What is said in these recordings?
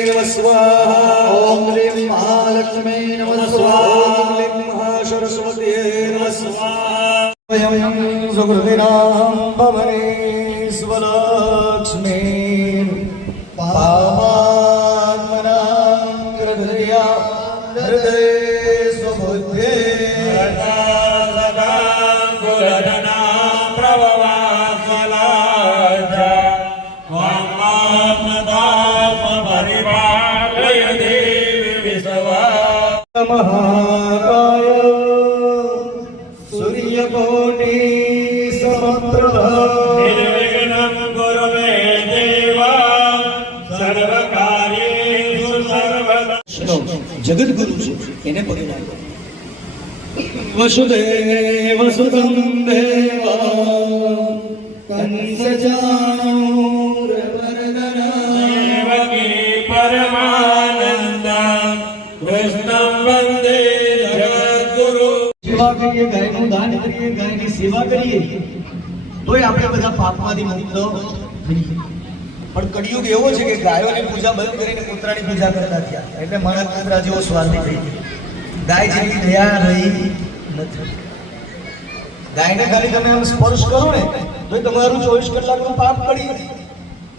नमः स्वाहा। ओम ह्रीं महालक्ष्मी नमः स्वाहा। ओम ह्रीं महासरस्वत्यै नमः स्वाहा। वयं सुकृतिनां भवने स्वलक्ष्मी पावात्मनां हृदया हृदये स्वबुद्धे महाकाय सूर्यकोटि समप्रभा निर्विघ्नं कुरुमे देवा सर्वकार्येषु सर्वदा। जगद्गुरु એને પગે લાગો. વસુદેવ સુતં દેવા કંસચાણૂરમર્દના દેવકી પરમાનંદા કૃષ્ણં વંદે જગદ્ગુરુ. સેવા કરીએ, ગાયનું દાન કરીએ, ગાયની સેવા કરીએ તોય આપણે બધા પાપમાંથી મુક્ત થઈએ. પણ કળિયુગ એવો છે કે ગાયોની પૂજા બંધ કરીને કૂતરાની પૂજા કરતા થયા. એટલે માણસ કૂતરા જેવો સ્વાર્થી થઈ ગયો. ગાય જેવી દયા રહી નથી. ગાયને ખાલી તમે આમ સ્પર્શ કરો ને તો તમારું 24 કલાકનું પાપ કળી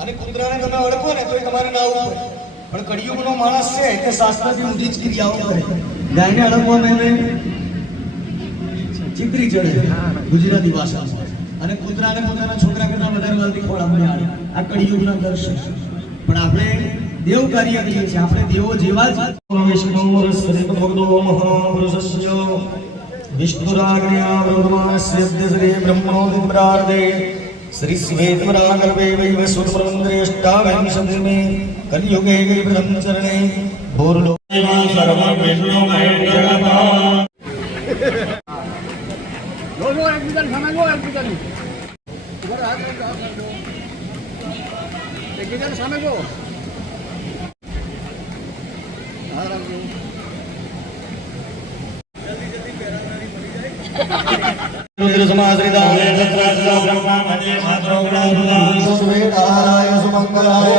અને કૂતરાને તમે અડકો ને તો તમારે ના આવવું પડે. પણ કળિયુગનો માણસ છે એટલે શાસ્ત્રથી ઊંધી જ ક્રિયાઓ કરે. ગાયને અડકવામાં એને ચિત્રી ચડે ગુજરાતી ભાષામાં અને કૂતરાને પોતાના છોકરા કરતા વધારે વાલથી ખોળામાં આવે. આ કળિયુગના દર્શન. પણ આપણે દેવ કાર્ય કરીએ છીએ. આપણે દેવો જેવા જ મહાપુરુષસ્ય વિષ્ણુરાજ્ઞા વૃદ્ધમાનસ્ય શ્રી બ્રહ્મણોદિપ્રાર્ધે શ્રી શ્વેતવરાગર્ભે વૈવસ્વતપ્રમંદ્રેષ્ટાવિંશતિમે કલિયુગે ગિરિપ્રથમ ચરણે ભૂર્લો સર્વં વિષ્ણુમય જગતા. रुद्र समाश्रिता ब्रह्मामते मातृगुणाधुना सुवेदाय सुमंगलाय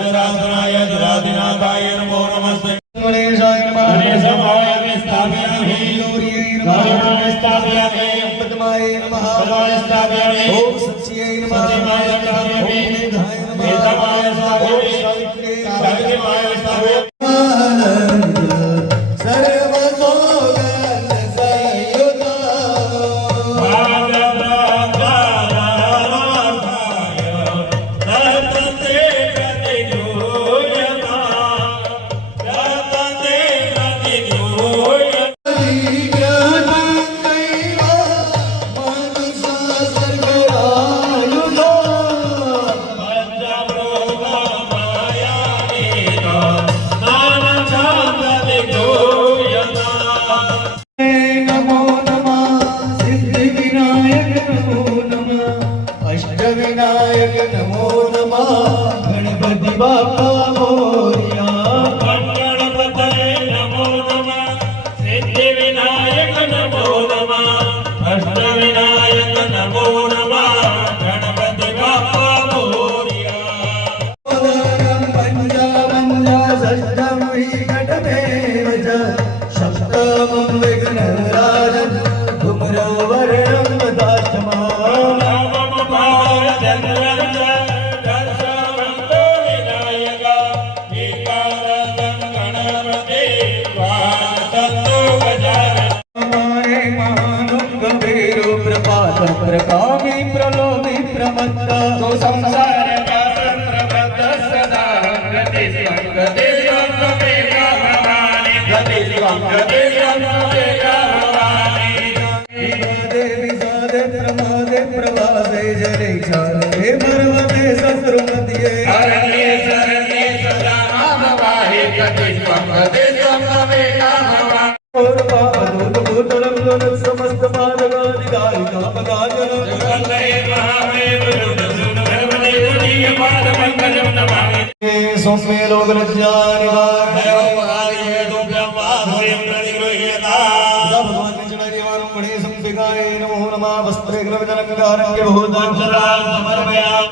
दुराधुनाय दुराधिनाथाय नमो नमस्ते. गणेशाय नमः. गणेशभाय स्थापयामि गौर्यै गौरवाय नमः. स्थापयामि पद्माय नमः. पद्माय स्थापयामि ओम सच्चियै नमः. सच्चिदाय स्थापयामि ओम मेधाय नमः. मेधाय स्थापयामि ओम सावित्र्यै नमः. सावित्र्याय स्थापयामि. विनायक नमो नमः. गणपति बाप्पा मोरया. गणपतये नमो नमः. सिद्धिविनायक नमो नमः. अष्टविनायक नमो नमः. गणपति बाप्पा मोरया. पंचावंजाषष्टं विकटमेव च सप्तमं विघ्नराजं धूम्रवर्णं ददाष्टमः. प्रकामी प्रलोभी प्रमत्त तो संसार का प्रबद्ध सदा गति गति भवानी गति गति भवानी देवी सादे प्रमादे प्रभासे जले चाले पर्वते शत्रुमतिये हरणे शरणे सदा नाम वाहे गति गति भवानी और पादोत भूतलं गुणं समस्त पादगादिगायि कामगाजन जगन्नाथ महादेव धर्मने दुनिय पाद मंगलम नमामि. सौम्ये लोकलज्जा निवारणाय महादेव ब्रह्मास्त्रं प्रतिगृह्यता. भगवान चंद्रदेवानं गणेश अंबिकाय नमो नमः. वस्त्रे ग्रहविदलंकारं भूतां समर्पयामि.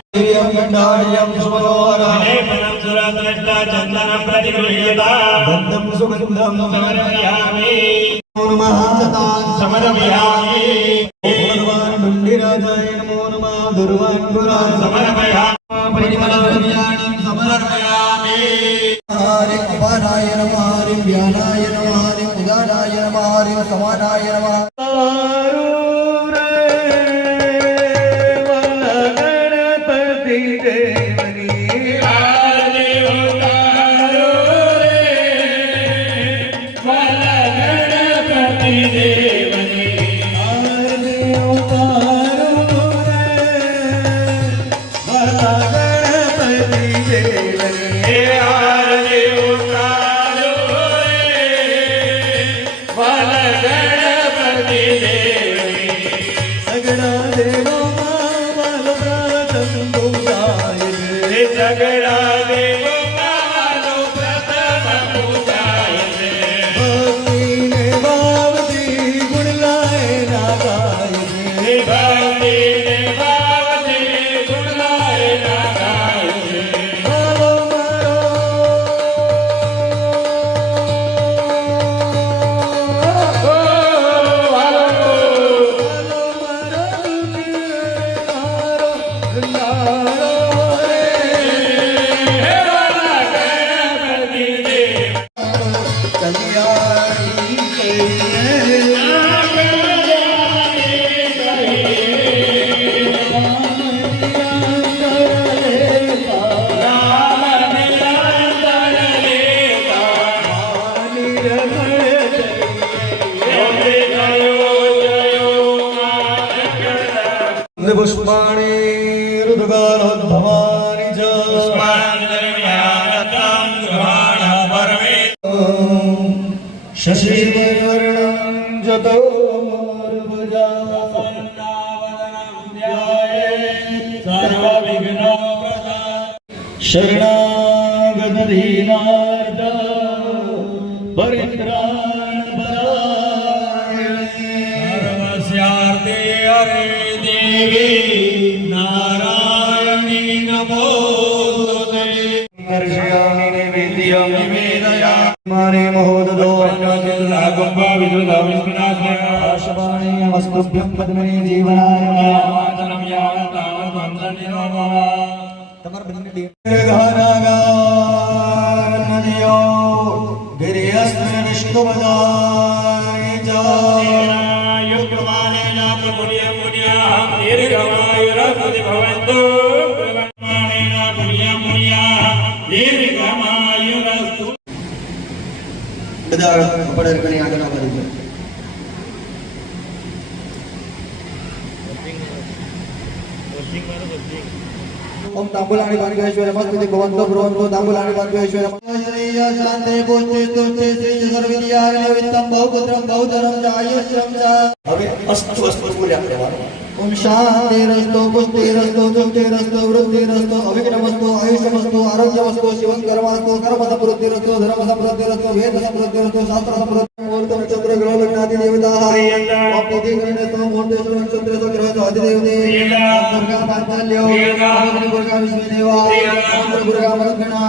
गंडाढ्यं सुमनोहरं लेपनं सुरा द्रष्टा चन्दनं प्रतिगृह्यताम् गन्धं सुगन्धं समर्पयामि नमः समर्पयामि भगवान् डुण्डिराजाय नमो नमः दुर्वाङ्गुराय समर्पयामि परिमलव्यानं समर्पयामि हरिं अपानाय नमः हरिं व्यानाय नमः हरिं उदानाय नमः हरिं समानाय नमः गणपति देवनी पुष्पाणि ऋतुकालोद्भवानि च शशिवर्णं चतुर्भुजा शरणागतदीनार्थ परित्राणपरायणे सर्वस्यार्थे हरे देवी नारायणी नमोस्तुते दर्शयामि निवेद्यं निवेदयामि महोदधो आशवाणीयमस्तुभ्यं पद्मने जीवनाय नदियो गिरियस्त्र विष्णुपदाय च युक्तमानेन पुण्यं पुण्याः दीर्घमायुरस्ति भवन्तु प्रवर्तमानेन पुण्यं पुण्याः दीर्घमायुरस्तु બધા પડરકણી આગળ કરી દો ओम तांबुलानि भाग्येश्वर नमस्ते भगवन्तो भगवन्तो तांबुलानि भाग्येश्वर श्रीय शांते पुष्टि स्तुति श्री सर्वविद्याय निमित्तं बहुपुत्रं बहुधरं जायश्रम च હવે અસ્તુ અસ્તુ બોલ્યા કહેવાનું ओम शांतिरस्तु पुष्टिरस्तु तुष्टिरस्तु वृद्धिरस्तु अविघ्नमस्तु आयुष्यमस्तु आरोग्यमस्तु शिवंकर्मस्तु कर्मसमृद्धिरस्तु धर्मसमृद्धिरस्तु वेदसमृद्धिरस्तु शास्त्रसमृद्धि मुहूर्त नक्षत्र ग्रह लग्नादि देवताः ओम तिथि गणेशो मुहूर्तेषु नक्षत्रेषु ग्रहेषु अधिदेवते ओम दुर्गा पाञ्चाल्यो ओम दुर्गा विष्णुदेवा ओम दुर्गा मरुद्गणा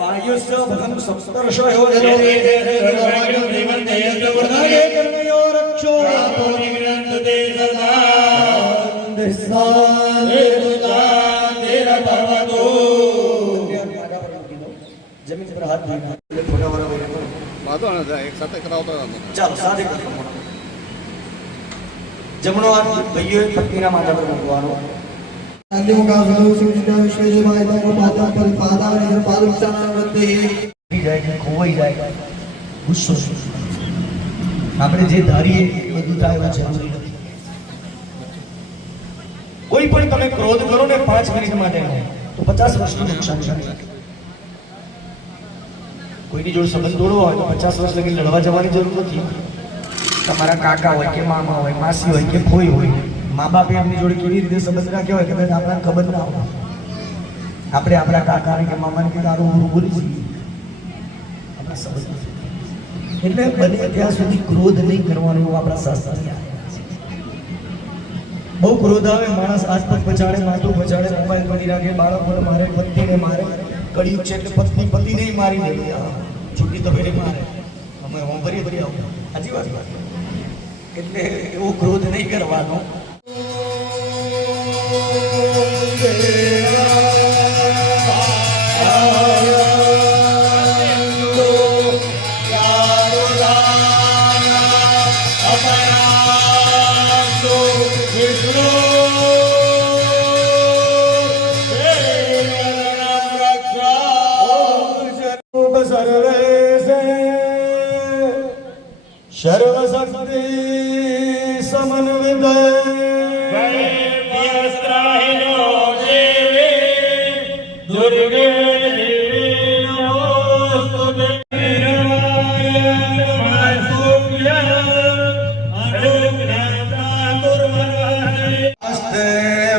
वायुस्य भगं सप्तर्षयो रक्षो जमीन पर हाथ धरना थोड़ा वाला વાંધો નથી એક સાથે કરાવતો વાંધો નથી. ચાલો સાથે જમણો હાથ ભાઈઓ પત્નીના માથા પર મૂકવાનો ખોવાઈ જાય ગુસ્સો આપણે જે ધારીએ એ બધું થાય એવું જરૂરી નથી કોઈ પણ તમે ક્રોધ કરો ને 5 મિનિટ માટે તો 50 વર્ષનું નુકસાન થાય કોઈની જોડે સંબંધ તોડવો હોય તો 50 વર્ષ લગી લડવા જવાની જરૂર નથી તમારા કાકા હોય કે મામા હોય માસી હોય કે ફોઈ હોય મા બાપે એમની જોડે કેવી રીતે સંબંધ રાખ્યો હોય કે આપણને ખબર ના હોય આપણે આપણા કાકાને કે મામાને કે તારું હું બોલી છીએ આપણા સંબંધ એટલે બને ત્યાં સુધી ક્રોધ નહીં કરવાનો એવું આપણા શાસ્ત્રમાં બહુ ક્રોધ આવે, માણસ આસપાસ પછાડે, માથું પછાડે, મોબાઈલ પડી રાખે, બાળકોને મારે, પત્નીને મારે. કળિયુગ છે એટલે પત્ની પતિને મારી દે, છૂટી તો ફેરી મારે. અમે ભરી ભરી આવું. સાચી વાત. એટલે એવો ક્રોધ નહીં કરવાનો. सर्वशक्ति समन्वित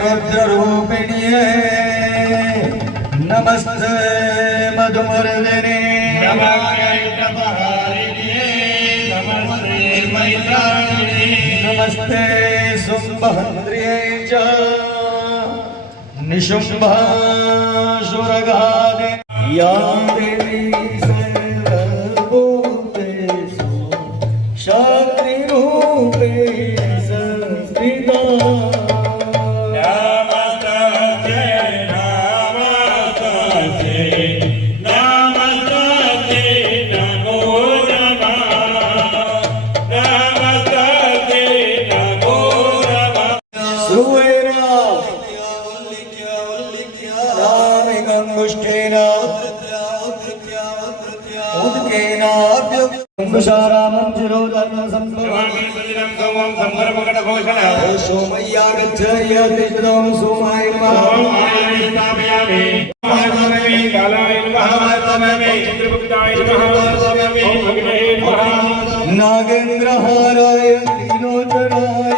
रुद्ररूपिण्ये नमस्ते मधुमर्दिने नमस्ते शुम्भन्द्रिये च निशुम्भासुरगादे या देवी सर्वभूतेषु शक्तिरूपेण संस्थिता. नागेन्द्रहाराय त्रिलोचनाय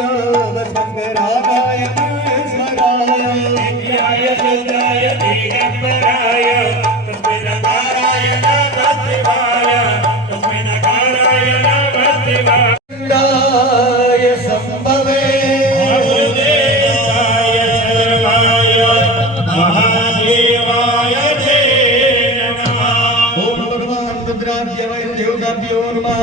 वसंगरागाय महेश्वराय दिव्याय सदाय दिगंबराय तस्मै नकाराय नमः शिवाय तस्मै नकाराय नमः शिवाय संभवे वासुदेवाय सर्वाय महादेवाय ते नमः. ओम भगवान रुद्राभ्यो देवताभ्यो नमः.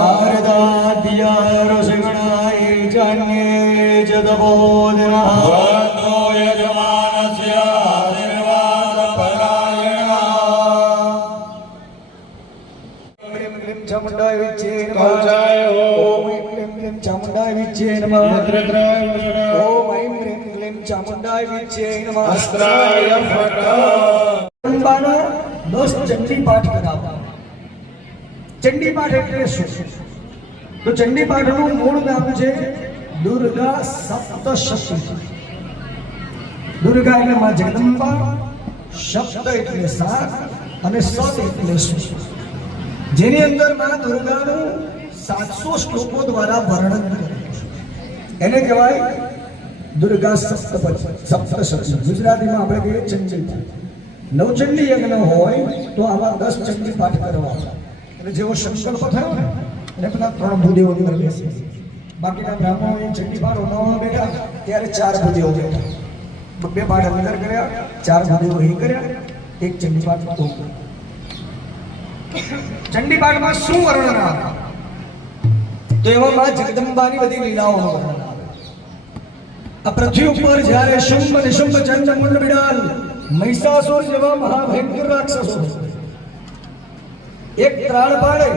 नारदाद्या ऋषिगणाय जान्ये च तपोधनः वन्दो यजमानस्य निर्वाणपरायणः. ह्रीं क्लीं चामुण्डाय विच्चे नमः. ॐ ऐं क्लीं क्लीं चामुण्डाय विच्चे नमः. ॐ ऐं ह्रीं क्लीं ચામુંડાય વિચ્છે નમઃ અસ્ત્રાય ફટ અંબાનો 10 ચંડી પાઠ કરાવવા. ચંડી પાઠ એટલે શું? તો ચંડી પાઠનું મૂળ નામ છે દુર્ગા સપ્તશતી. દુર્ગા એટલે માં જગદંબા, સપ્ત એટલે 7 અને સત એટલે 100, જેની અંદર માં દુર્ગાનું 700 શ્લોકો દ્વારા વર્ણન કરેલું છે. એને કહેવાય દુર્ગા સપ્તશતી. ગુજરાતીમાં આપણે કહીએ ચંડી પાઠ. નવચંડી યજ્ઞ હોય તો આવા 10 ચંડી પાઠ કરવા. અને જેવો સંકલ્પ થયો ને એટલે પેલા 3 ભૂદેવો અંદર બેસે. બાકીના બ્રાહ્મણો એ ચંડી પાઠ હોમવામાં બેઠા ત્યારે 4 ભૂદેવો બેઠા. 2 પાઠ અંદર કર્યા, 4 ભૂદેવો અહીં કર્યા, 1 ચંડી પાઠ ઓમ. ચંડી પાઠમાં શું વર્ણન આવે? તો એમાં માં જગદંબાની બધી લીલાઓનું વર્ણન આવે. આ પૃથ્વી ઉપર જ્યારે શુંભ નિશુંભ ચંડ મુંડ બિડાલ મહિષાસુર જેવા મહાભયંકર રાક્ષસો એક ત્રાળ પાડે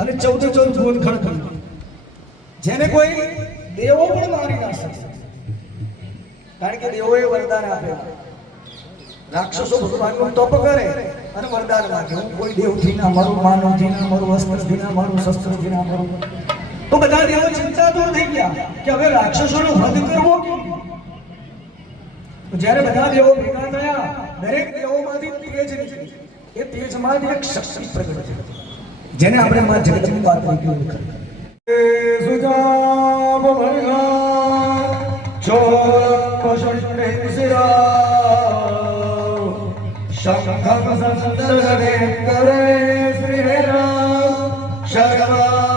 અને 14 ભુવન ખડખડ, જેને કોઈ દેવો પણ મારી ના શકે. કારણ કે દેવોએ વરદાન આપેલા. રાક્ષસો ભગવાનનો તપ કરે અને વરદાન માંગે, હું કોઈ દેવથી ના મરું, માનવથી ના મરું, અસ્ત્રથી ના મરું, શસ્ત્રથી ના મરું. તો બધા દેવો ચિંતાતુર થઈ ગયા કે હવે રાક્ષસોનો વધ કરવો. જ્યારે બધા દેવો ભેગા થયા, દરેક દેવોમાંથી તેજ નીકળી. એ તેજમાંથી એક શક્તિ પ્રગટ થઈ, જેને આપણે માં જગદંબા તરીકે ઓળખાય. સુજામ ભર્ગા ચોરપષણે શિરા શંખમ સંદર્ભે કરે શ્રી રામ શર્વાંગ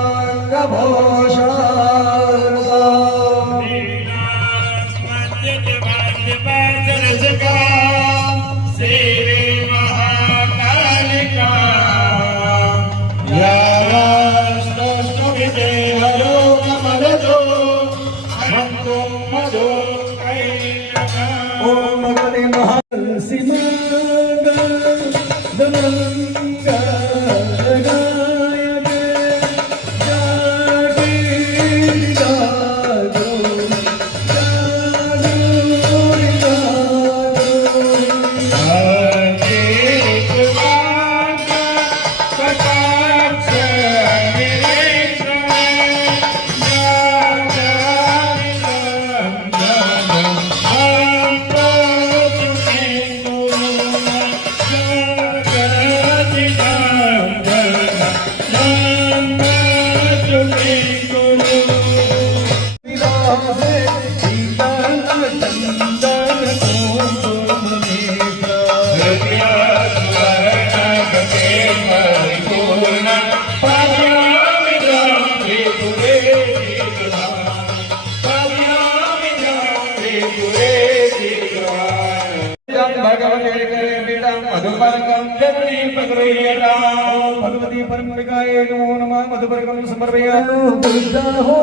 भगवती परम्परिकाय नमो नमः. मधुपर्कं समर्पयामि. बुद्ध हो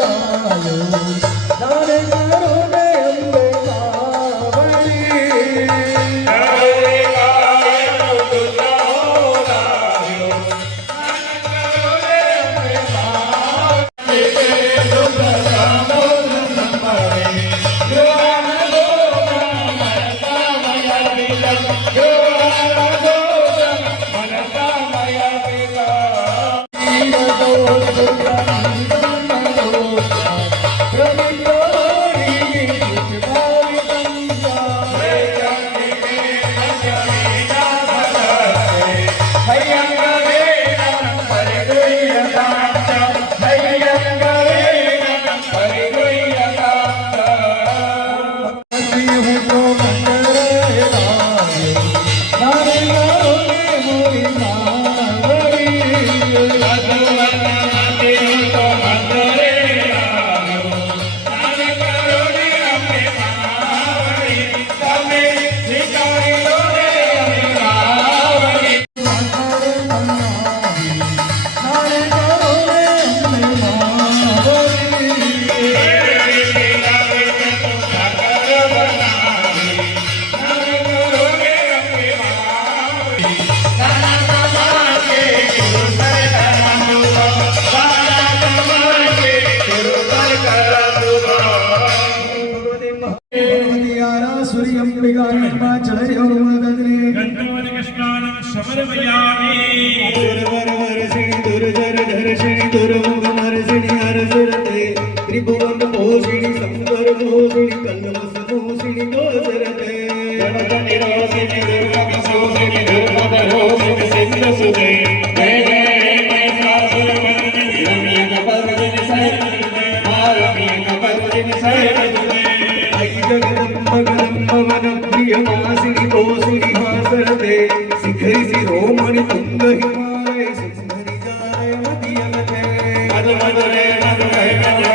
लायो दाने करो ने अम्बे मावली. दाने करो बुद्ध हो लायो दाने करो ने अम्बे मावली. बुद्ध नामो नमः जो आनंदो मनसा मया विलम जो आनंदो मनसा मया આનંદમાં ચડાઈ રહ્યો માતાજીને ગંધર્વ કૃષ્ણાનમ સમર્પયામિ સુરવરવરસિણી દુર્ધર ધરસિણી દુર્મુખમરસિણી હરસુરતે ત્રિભુવન પોષિણી સંકર દોષિણી કલ્લમસ મોષિણી દોસરતે ગણત નિરોષિની દુર્ગમ શોષિની દુર્ગમ રોષિની સિદ્ધ સુદે જય જય હે મહિષાસુર મર્દિની રમ્ય કપર્દિની સૈરજુદે રમ્ય કપર્દિની સૈરજુદે આઈ જગદંબ ગદંબ વન પ્રિયમાસિની દોષિણી હાસરતે શિખરી શિરોમણિ તુંગ હિમાલય સુંદરી જાય મધ્યમતે મધુ મધુરે મધુરે મધુરે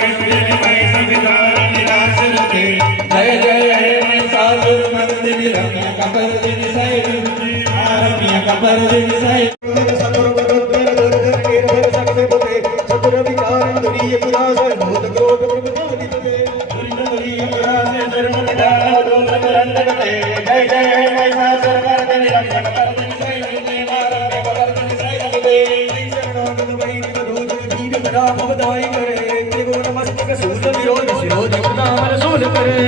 મહિષાસુરમર્દિની નાશિરુદે જય જય હે મહિષાસુર મર્દિની રમ્ય કપર્દિની સૈરજુદે રમ્ય કપર્દિની સૈરજુદે ચતુર વિચાર દુરીય પુરાસર ભૂત ક્રોધ પ્રભુતાધિપતે જય જય હે મહિષાસુર મર્દિની રમ્ય કપર્દિની સૈરજુદે રમ્ય કપર્દિની સૈરજુદે શરણાગત વૈરી વરોધ વીર કરા ભવદાય કરે ત્રિભુવન મસ્તક સૂલ વિરોધ શિરોધ પ્રદામર સૂલ કરે જય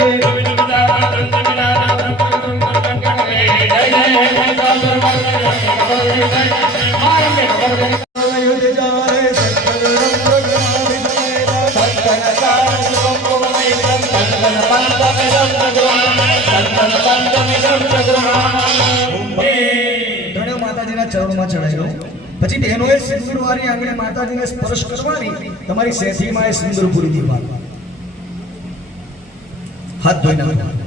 જય હે મહિષાસુર મર્દિની રમ્ય કપર્દિની સૈરજુદે યુદ્ધ જાય સત્તરમ પ્રગણામિ ધણ્ય માતાજીના ચરણોમાં ચડાયો પછી બહેનોએ સિંદૂરવાળી આંગણે માતાજીને સ્પર્શ કરવાની તમારી શેઠીમાં એ સિંદૂર પૂરી દેવાનું હાથ ધોઈ નાખવાના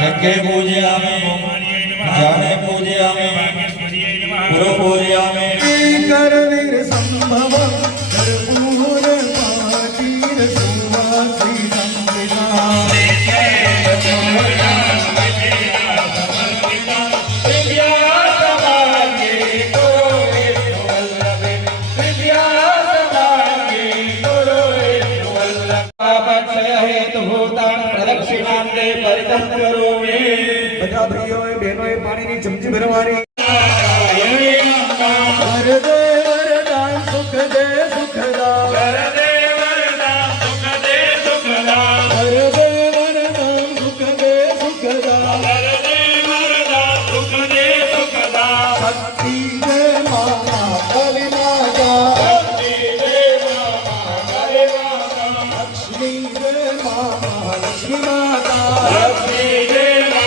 जग्गे पूजयामि जाने पूजयामि गुरु पूजयामि करवीर संभव कर्पूर पाटीर सुवासी संविदा प्रदक्षिणांते परितः करोमि બધા ભાઈઓએ બહેનોએ પાણીની ચમચી ભરવાની नारायणे વરદે વરદાન સુખ દે સુખદા वरदे वरदां सुख दे सुखदा વરદે વરદાન સુખ દે સુખદા वरदे वरदां सुख दे सुखदा શક્તિ દે માતા કવિ માતા भक्ति देवा करे माता લક્ષ્મી દે માતા લક્ષ્મી માતા लक्ष्मी देवा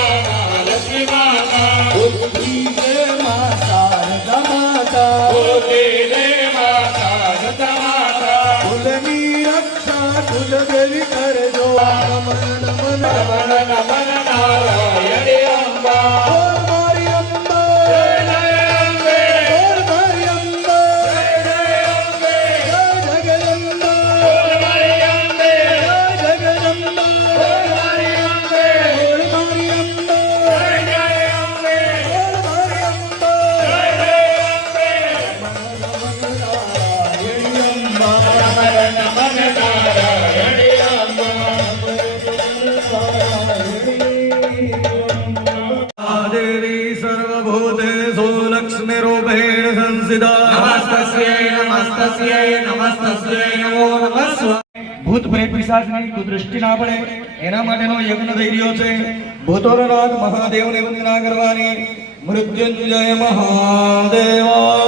लक्ष्मी माता બુદ્ધિ દે માતા શારદા માતા भूति देवा शारदा माता કુલની રક્ષા કુલ દેવી કરજો નમન નમન नमन नमन नारायणे अम्बा બોલ મારી અંબા जय अम्बे બોલ મારી અંબા जय अम्बे જય જગદંબા बोल मारी अम्बे જય જગદંબા बोल मारी अम्बे બોલ મારી અંબા जय जय अम्बे બોલ મારી અંબા जय जय अम्बे નારાયણી અંબા नमन नमन नारायणे अम्बा देवी सर्वभूतेषु लक्ष्मीरूपेण संस्थिता नमस्तस्यै नमस्तस्यै नमस्तस्यै नमो नमः ભૂત પ્રેત પિશાચની કુદૃષ્ટિ ના પડે એના માટેનો યજ્ઞ થઈ રહ્યો છે ભૂતોરનાથ મહાદેવને વંદના કરવાની મૃત્યુંજય મહાદેવા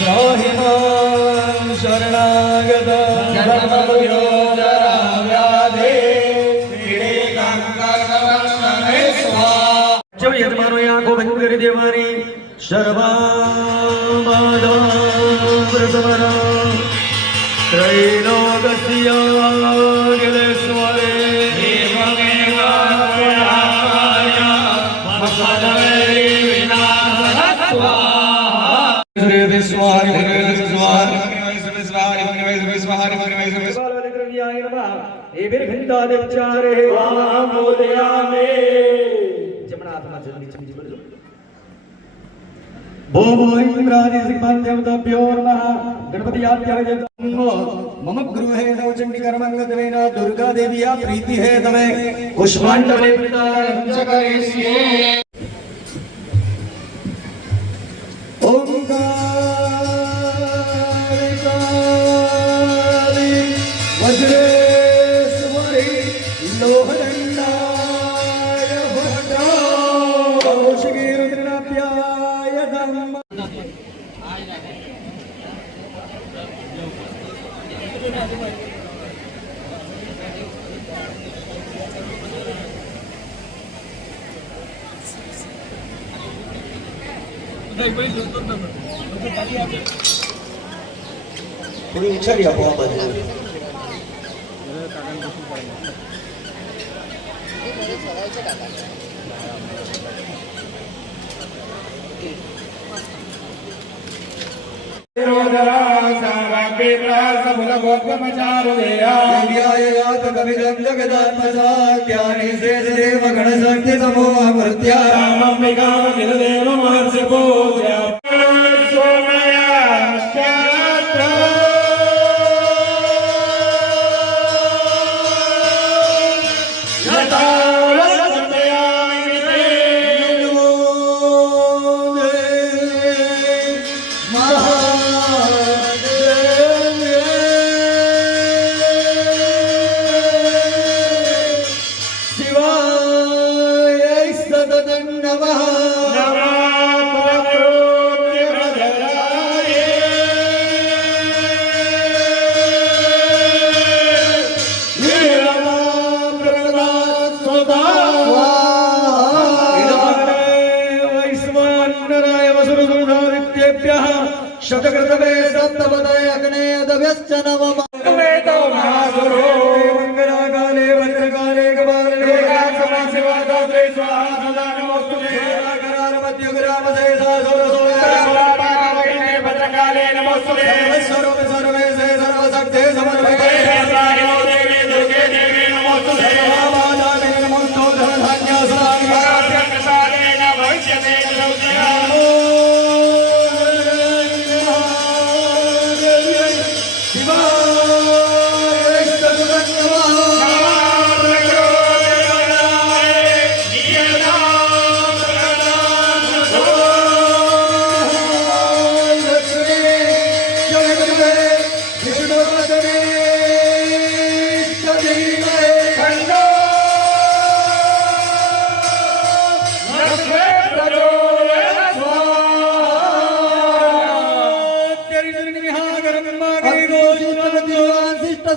ત્રાહિ માં શરણાગત જન્મભૂયો જરાવ્યાધે પીડે ગંગાધવનને સ્વા જો યજમાનોએ આંખો બંધ કરી દેવાની સર્વાબાધા ત્રૈલોકસ્ય અખિલેશ્વરે પિતા દેવ ચારે બોલ્યામે જમણા હાથમાં જલ્દી ચમચી ભરજો ભો ઇન્દ્રાદિ શ્રીમંત દેવતાભ્યો નમઃ ગણપતિ આદ્યાય મમ ગૃહે નવચંડી કર્માંગતવેન દુર્ગા દેવીયા પ્રીતિ હે તમે પુષ્પાંજલિ પ્રદાન કરીએ ઓમકારિકાલી વજ્રેશ્વરી લોહદંડાય ભદ્રા કૌશિકી રુદ્રનાભ્યાય ધમ્મ થોડી ઉછાળી આપો આ બાજુ शतकृतवे सप्तपदय अग्ने अदव्यश्च नवम वेदो महासुरो मंगलाकाले भद्रकाले कपाले समासिवादात्रे स्वाहा सदा नमोस्तुते करार मध्यग्राम सहसा सोरसोया भद्रकाले नमोस्तुते सर्वस्वरूप सर्वेशे सर्वशक्ते समर्पिते देवी दुर्गे देवी नमोस्तुते सर्वमादाने नमोस्तु धनधान्य सदानि प्रसादेन भविष्यते नमो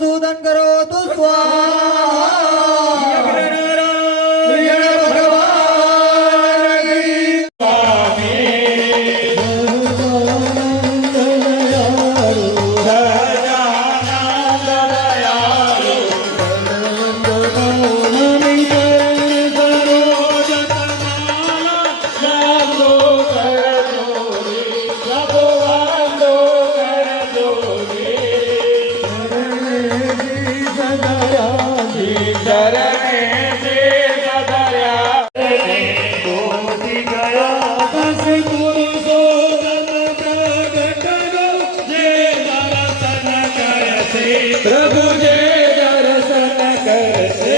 सूदन करो तो प्रभु जे दर्शन करसे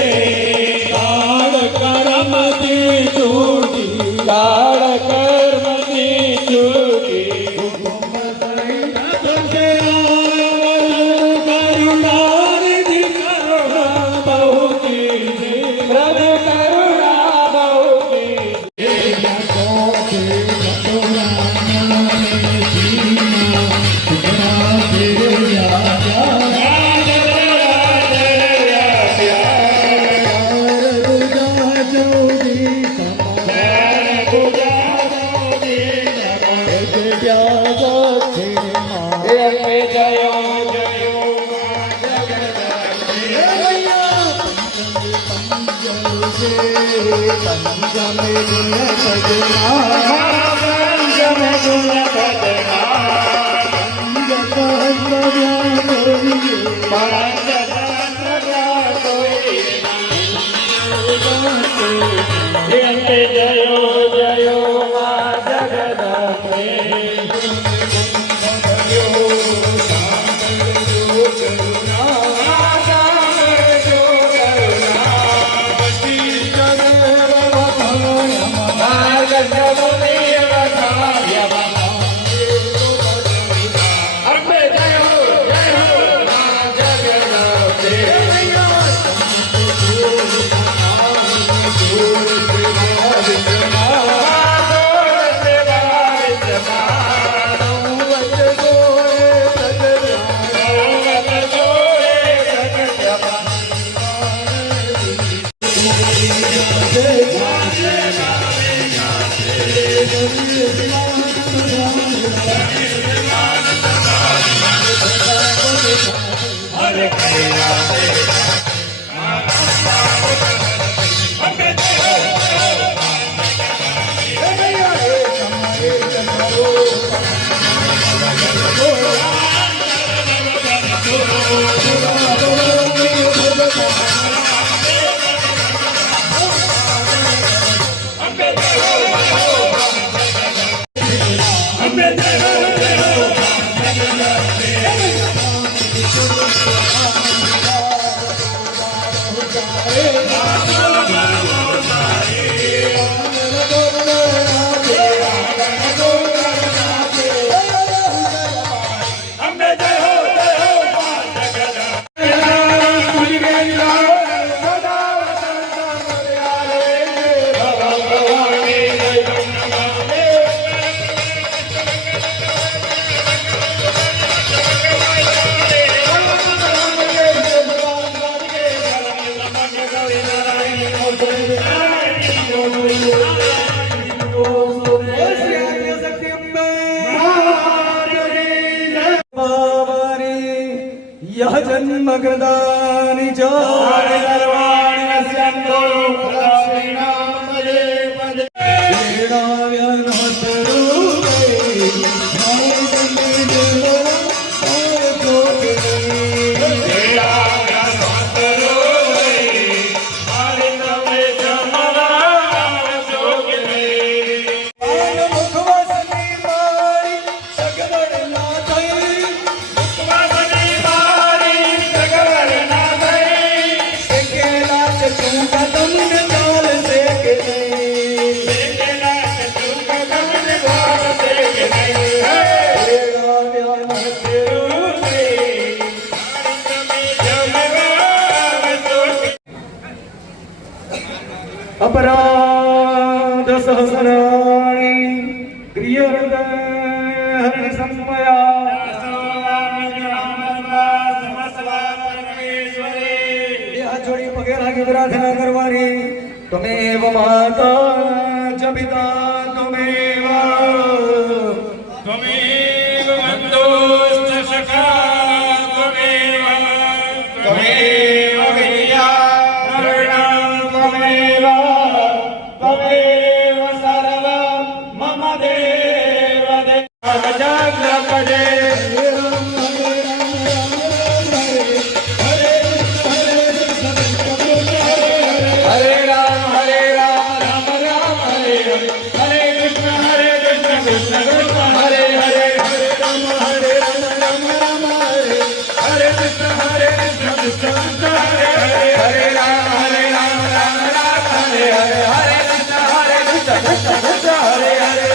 काल कर्मति छूटी काल कर्मति छूटी हुकुम सहित तुझे करुणा निधि करुणा बहु कीजे प्रभु करुणा बहु અંતે જયો જયો માં જગદંબે यह जन्म गदानि अपराध सहस्राणि क्रियहरण संमया हाथ जोड़ी पगे लागी प्रार्थना करवानी त्वमेव माता च पिता त्वमेव बन्धुश्च सखा त्वमेव विद्या प्रणं त्वमेव सर्वं मम देव जगपदे हरे राम राम राम हरे हरे कृष्ण कृष्ण कृष्ण हरे हरे हरे राम राम हरे हरे कृष्ण कृष्ण कृष्ण हरे हरे राम राम हरे हरे हरे कृष्ण कृष्ण कृष्ण हरे हरे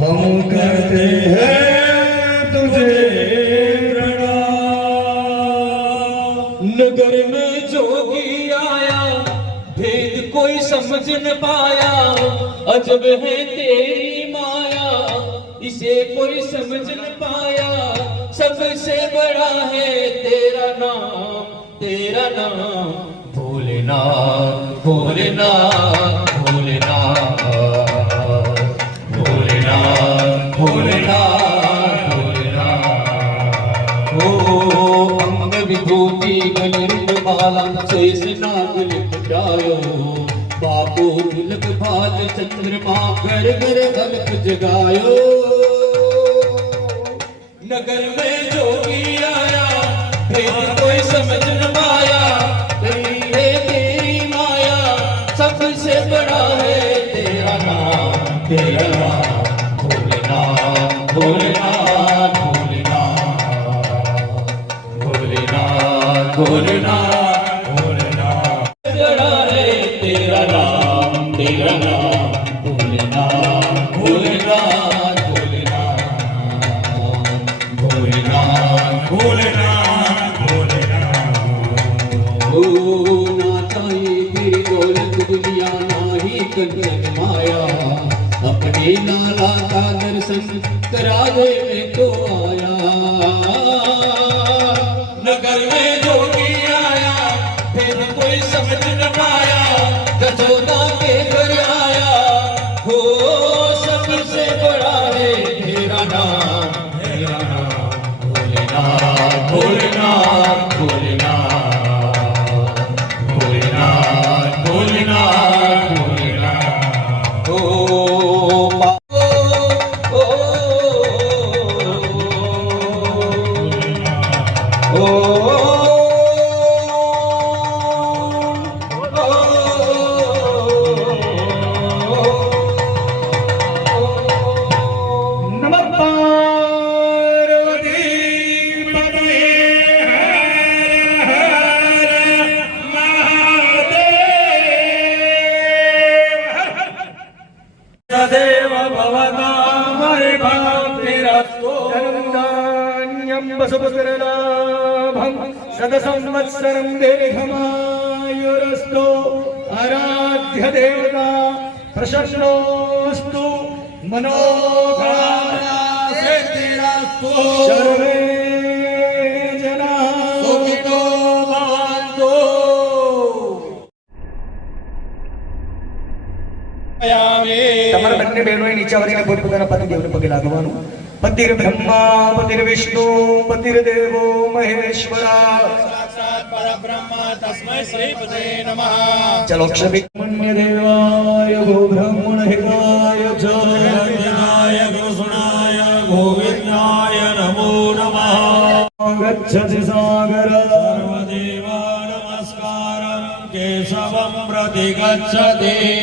हम करते हैं तुझे प्रणाम। नगर में जोगी आया, भेद कोई समझ न पाया, माया, अजब है तेरी माया, इसे कोई समझ न पाया। सबसे बड़ा है तेरा नाम भोलेनाथ, भोलेनाथ, भोलेनाथ, भोलेनाथ, भोलेनाथ, भोलेनाथ। ओ अंग विभूति गणित माला शेष नाग लिपटायो, बाबू तिलक भाल चंद्रमा घर घर हल्क जगायो। नगर में जोगी आया, भेद कोई समझ न पाया। तेरी है तेरी माया, सबसे बड़ा है तेरा नाम भोलेनाथ, भोलेनाथ, भोलेनाथ, भोलेनाथ, भोलेनाथ, भोलेनाथ। बड़ा है तेरा नाम भोलेनाथ, भोलेनाथ, भोलेनाथ, भोलेनाथ, भोलेनाथ, भोलेनाथ। ओ ना चाहिए तेरी दौलत दुनिया, ना ही कंचन माया, अपने लाला का दर्शन करा दे मैं तो आया। नगर में जोगी आया, फिर कोई समझ न पाया। गजोदा के घर आया, हो सबसे बड़ा है तेरा नाम भोलेनाथ, भोलेनाथ, भोलेनाथ, भोलेनाथ, भोलेनाथ, भोलेनाथ। नमः पार्वती पतये हर हर महादेव। भवतामरिभातिरस्तु धनुर्धान्यं वसुपुत्रलाभं शतसंवत्सरं दीर्घमायुरस्तु। आराध्य देवता प्रसन्नोऽस्तु, मनोकामना सिद्धिरस्तु। सर्वे जनाः सुखिनो भवन्तु। તમારા બંને બહેનોએ નીચે વળીને પોતપોતાના પતિદેવને પગે લાગવાનું. પતિર બ્રહ્મા પતિર વિષ્ણુ પતિર દેવો મહેશ્વરા. ચલો ક્ષભી મન્ય દેવાય ગો બ્રહ્મણ હિતાય ચ ગોવિંદાય નમો નમઃ. ગચ્છતિ સાગર સર્વદેવા નમસ્કારં કેશવં પ્રતિ ગચ્છતિ.